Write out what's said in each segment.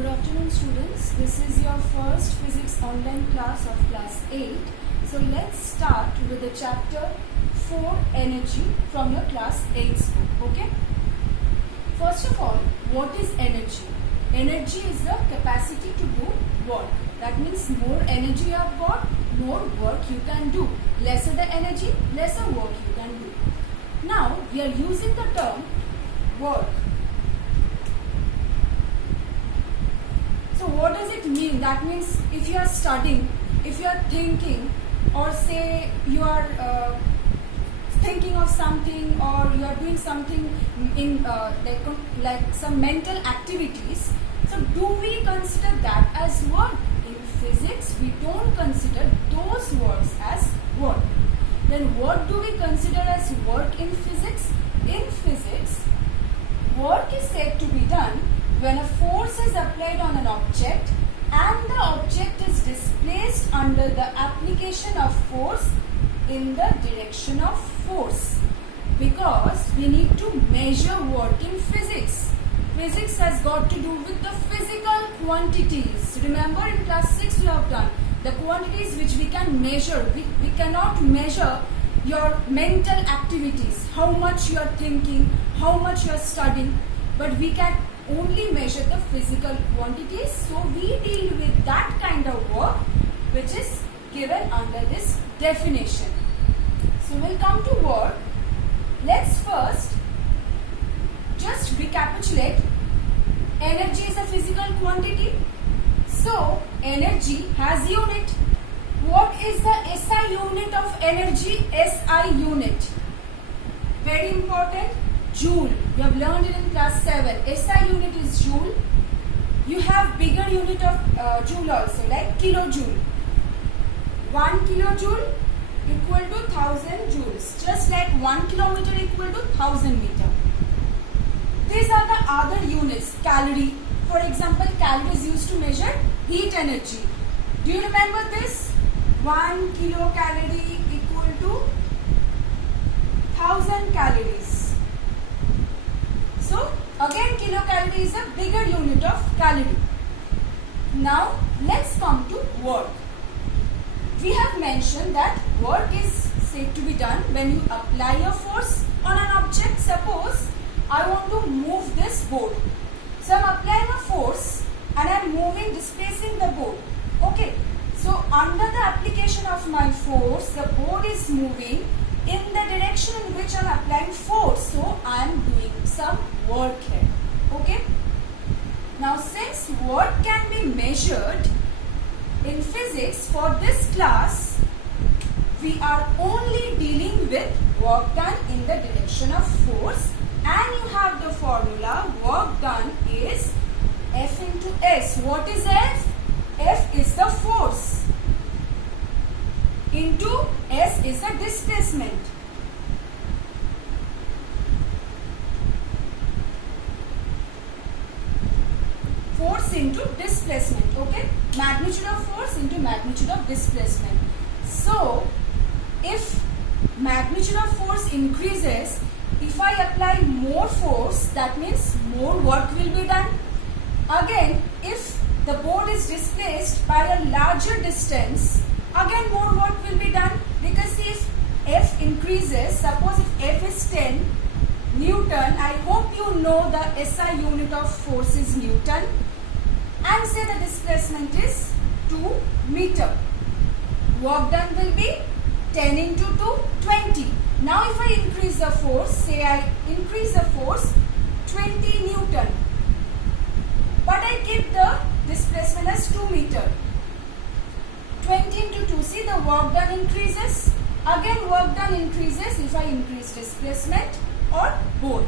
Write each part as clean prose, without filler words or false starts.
Good afternoon, students. This is your first physics online class of class 8. So let's start with the chapter 4 energy from your class 8's book. Okay. First of all, what is energy? Energy is the capacity to do work. That means more energy you have got, more work you can do. Lesser the energy, lesser work you can do. Now we are using the term work. So what does it mean? That means if you are studying, if you are thinking, or say you are thinking of something, or you are doing something in like some mental activities, so do we consider that as work? In physics, we don't consider those works as work. Then what do we consider as work in physics? In physics, work is said to be done when a force is applied on an object and the object is displaced under the application of force in the direction of force. Because we need to measure work in physics. Physics has got to do with the physical quantities. Remember in class 6 we have done the quantities which we can measure. We cannot measure your mental activities, how much you are thinking, how much you are studying, but we can only measure the physical quantities. So we deal with that kind of work which is given under this definition. So we'll come to work. Let's first just recapitulate. Energy is a physical quantity. So energy has unit. What is the SI unit of energy? SI unit. Very important. Joule. You have learned it in class 7. SI unit is joule. You have bigger unit of joule also, like kilojoule. 1 kilojoule equal to 1000 joules. Just like 1 kilometer equal to 1000 meter. These are the other units. Calorie. For example, calorie is used to measure heat energy. Do you remember this? 1 kilocalorie equal to 1000 calories. So again, kilocalorie is a bigger unit of calorie. Now let's come to work. We have mentioned that work is said to be done when you apply a force on an object. Suppose I want to move this board. So I am applying a force and I am moving, displacing the board. Okay. So under the application of my force, the board is moving in the direction in which I am applying force. So I am doing some work here. Okay. Now since work can be measured in physics, for this class we are only dealing with work done in the direction of force, and you have the formula work done is F into S. What is F? F is the force into S is the displacement. Force into displacement. Okay, magnitude of force into magnitude of displacement. So if magnitude of force increases, if I apply more force, that means more work will be done. Again, if the board is displaced by a larger distance, again more work will be done. Because if F increases, suppose if F is 10 Newton, I hope you know the SI unit of force is Newton, and say the displacement is 2 meter. Work done will be 10 into 2, 20. Now if I increase the force, say I increase the force 20 Newton, but I keep the displacement as 2 meter. 20 into 2, see the work done increases. Again work done increases if I increase displacement or both.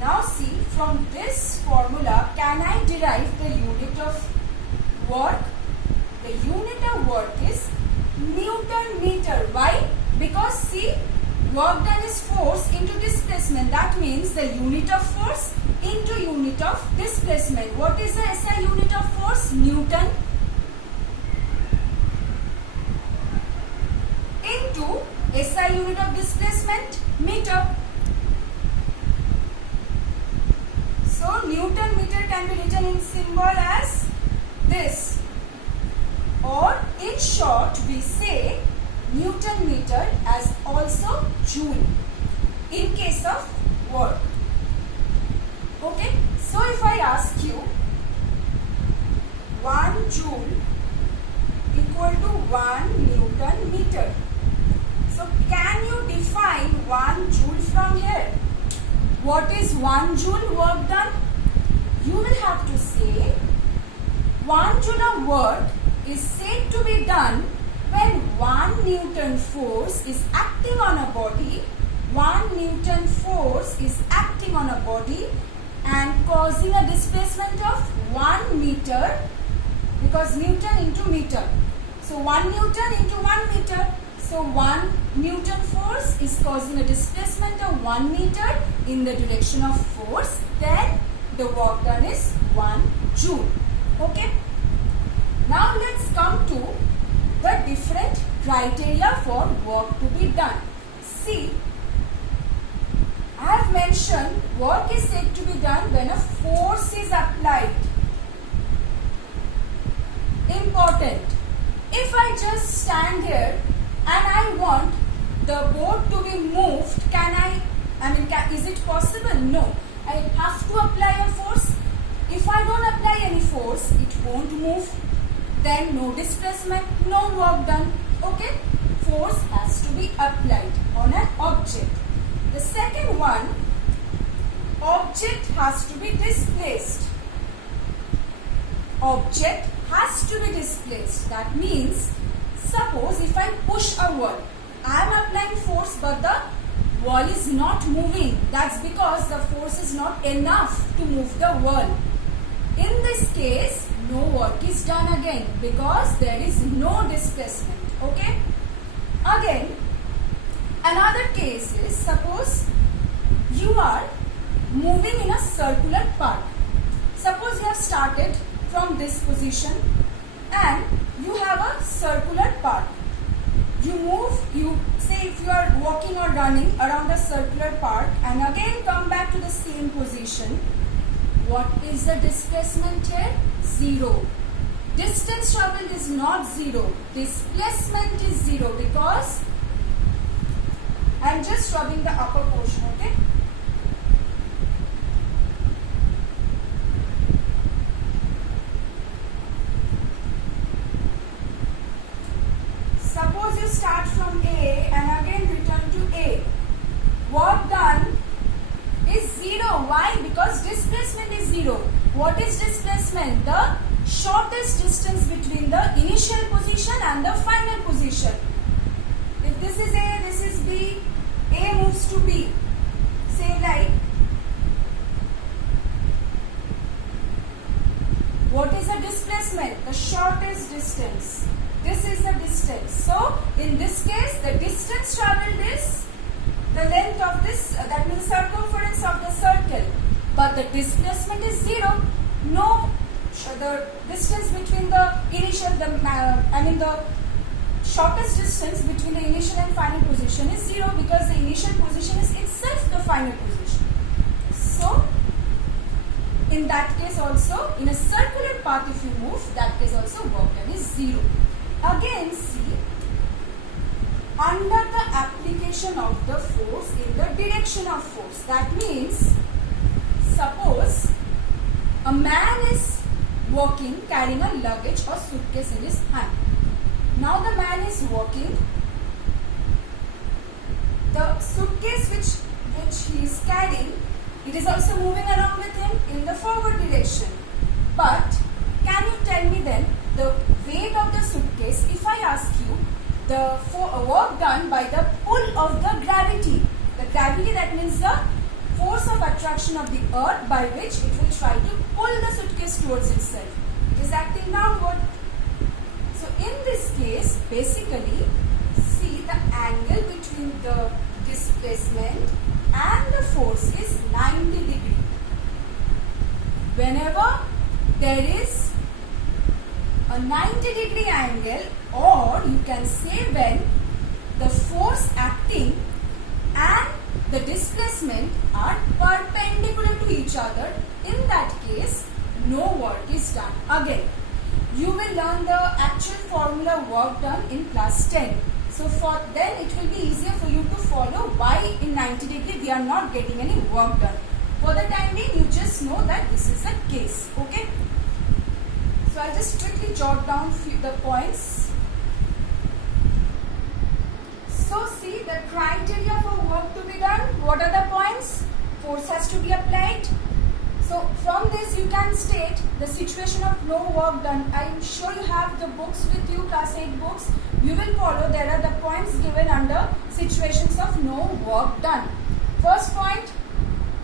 Now see, from this formula can I derive the unit of work? The unit of work is Newton meter. Why? Because see, work done is force into displacement. That means the unit of force into unit of displacement. What is the SI unit of force? Newton into SI unit of displacement, meter. So Newton meter can be written in symbol this, or in short we say Newton meter as also joule in case of work. Okay, so if I ask you 1 joule equal to 1 Newton meter, so can you define 1 joule from here? What is 1 joule work done? You will have to say 1 joule of work is said to be done when 1 Newton force is acting on a body, 1 Newton force is acting on a body and causing a displacement of 1 meter, because Newton into meter. So 1 Newton into 1 meter. So 1 Newton force is causing a displacement of 1 meter in the direction of force. Then the work done is 1 joule. Okay. Now let's come to the different criteria for work to be done. See, I have mentioned work is said to be done when a force is applied. Important. If I just stand here and I want the board to be moved, is it possible? No. I have to apply a force. If I don't apply any force, it won't move. Then no displacement, no work done. Okay? Force has to be applied on an object. The second one, object has to be displaced. Object has to be displaced. That means, suppose if I push a wall, I am applying force but the wall is not moving. That's because the force is not enough to move the wall. In this case, no work is done again because there is no displacement. Okay? Again, another case is, suppose you are moving in a circular path. Suppose you have started from this position and you have a circular path. You move, say if you are walking or running around the circular path and again come back to the same position. What is the displacement here? 0. Distance traveled is not 0. Displacement is 0 because I am just rubbing the upper portion, okay? Suppose you start from A and again return to A. Work done is 0. Why? Because displacement is 0. What is displacement? The shortest distance between the initial position and the final position. If this is A, this is B, A moves to B. Say like, what is the displacement? The shortest distance. This is the distance. So, in this case, the distance travelled is the length of this, that means circumference of the circle. But the displacement is 0. No, the distance between the initial, the shortest distance between the initial and final position is 0 because the initial position is itself the final position. So, in that case also, in a circular path if you move, that case also work done is 0. Again, see, under the application of the force in the direction of force. That means, suppose a man is walking carrying a luggage or suitcase in his hand. Now the man is walking. The suitcase which he is carrying, it is also moving along with him in the forward direction. But can you tell me then the weight of the suitcase? If I ask you the work done by the pull of the gravity. The gravity, that means the force of attraction of the earth by which it will try to pull the suitcase towards itself. It is acting downward. So in this case, basically, see the angle between the displacement and the force is 90 degree. Whenever there is a 90 degree angle, or you can say when the force acting and the displacement are perpendicular to each other, in that case no work is done. Again, you will learn the actual formula work done in class 10. So for then it will be easier for you to follow why in 90 degree we are not getting any work done. For the time being, you just know that this is the case. Okay. So I'll just quickly jot down the points. So see the criteria for work to be done. What are the points? Force has to be applied. So from this you can state the situation of no work done. I am sure you have the books with you, class 8 books. You will follow, there are the points given under situations of no work done. First point,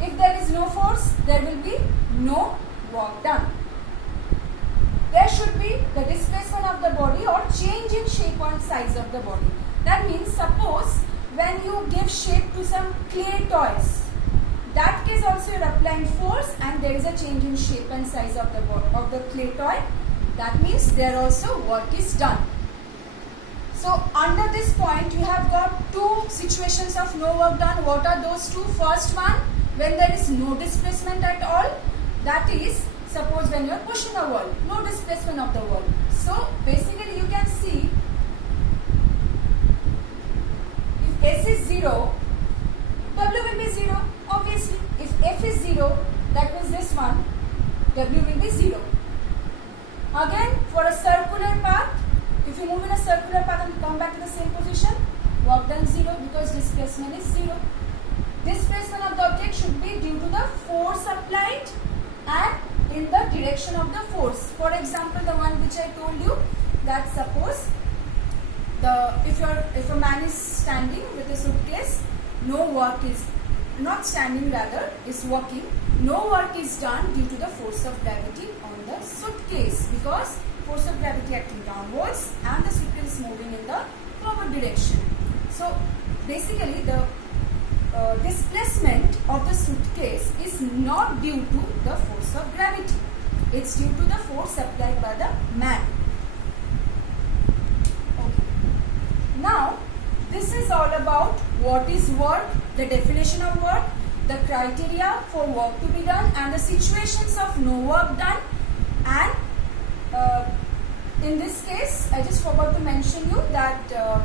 if there is no force, there will be no work done. There should be the displacement of the body or change in shape or size of the body. That means suppose when you give shape to some clay toys, that case also you are applying force and there is a change in shape and size of the clay toy. That means there also work is done. So under this point you have got two situations of no work done. What are those two? First one, when there is no displacement at all. That is, suppose when you are pushing a wall, no displacement of the wall. So basically you can see if S is 0, W will be 0. Obviously, if F is 0, that means this one, W will be 0. Again, for a circular path, if you move in a circular path and come back to the same position, work done 0 because displacement is 0. Displacement of the object should be due to the force applied and in the direction of the force. For example, the one which I told you, that suppose if a man is standing with a suitcase, no work is not standing, rather is walking. No work is done due to the force of gravity on the suitcase because force of gravity acting downwards and the suitcase is moving in the forward direction. So basically the displacement of the suitcase is not due to the force of gravity. It's due to the force applied by the man. Okay. Now this is all about what is work, the definition of work, the criteria for work to be done and the situations of no work done. And in this case, I just forgot to mention you that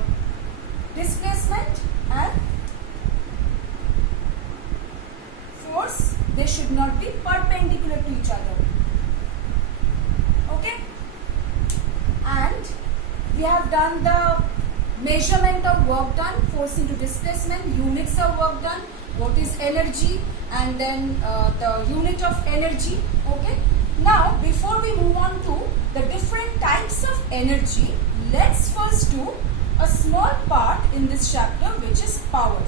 displacement and force, they should not be perpendicular to each other. Okay? And we have done the measurement of work done, force into displacement, units of work done, what is energy, and then the unit of energy. Okay. Now before we move on to the different types of energy, let's first do a small part in this chapter, which is power.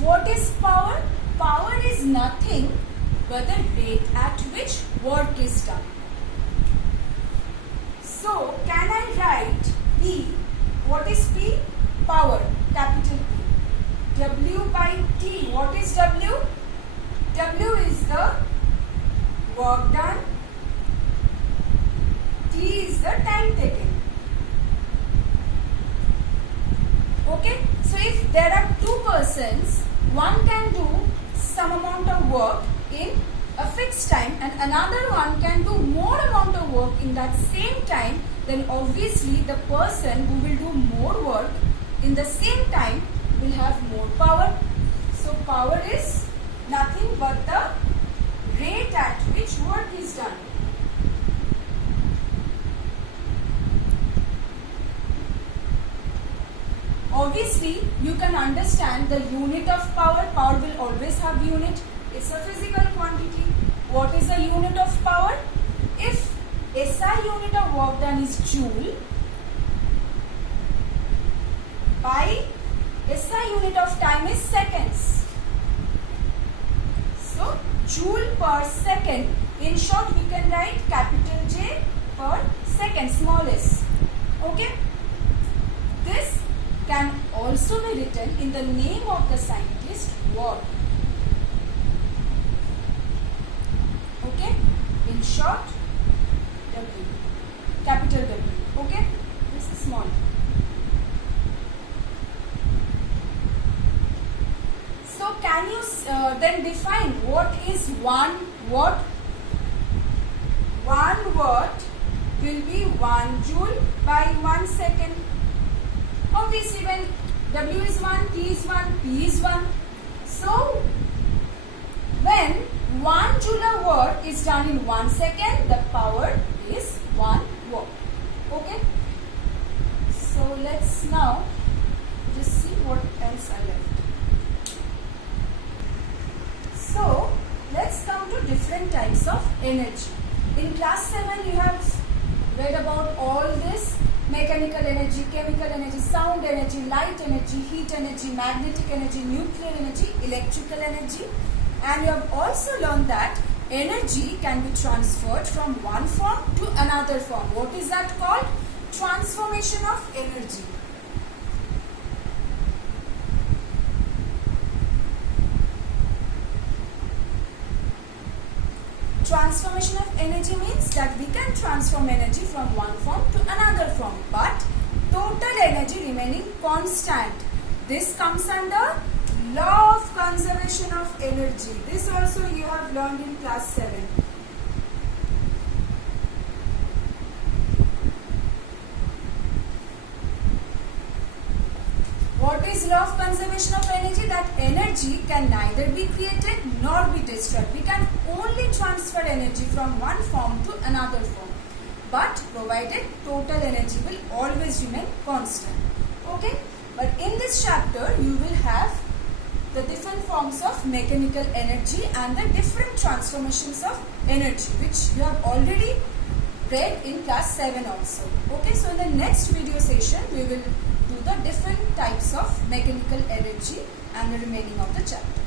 What is power? Power is nothing but the rate at which work is done. So, can I write P? What is P? Power, capital P. W by T. What is W? W is the work done. T is the time taken. Okay? So, if there are two persons, one can do some amount of work in a fixed time and another one can do more amount of work in that same time, then obviously the person who will do more work in the same time will have more power. So power is nothing but the rate at which work is done. Obviously, you can understand the unit of power. Power will always have unit. It's a physical quantity. What is the unit of power? If SI unit of work done is joule, by SI unit of time is seconds. So, joule per second. In short, we can write capital J per second, small s. Okay? This can also be written in the name of the scientist, Watt. Okay? In short, W, capital W. Okay, this is small. So can you then define what is 1 watt? 1 watt will be 1 joule by 1 second. Obviously, when W is 1, T is 1, P is 1. So when 1 joule work is done in 1 second, the power is 1 watt. Okay. So let's now just see what else I left. So let's come to different types of energy. In class 7 you have read about all this: mechanical energy, chemical energy, sound energy, light energy, heat energy, magnetic energy, nuclear energy, electrical energy. And you have also learned that energy can be transferred from one form to another form. What is that called? Transformation of energy. Transformation of energy means that we can transform energy from one form to another form, but total energy remaining constant. This comes under law of conservation of energy. This also you have learned in class 7. What is law of conservation of energy? That energy can neither be created nor be destroyed. We can only transfer energy from one form to another form, but provided total energy will always remain constant. Okay? But in this chapter you will have the different forms of mechanical energy and the different transformations of energy, which you have already read in class 7 also. Okay, so in the next video session we will do the different types of mechanical energy and the remaining of the chapter.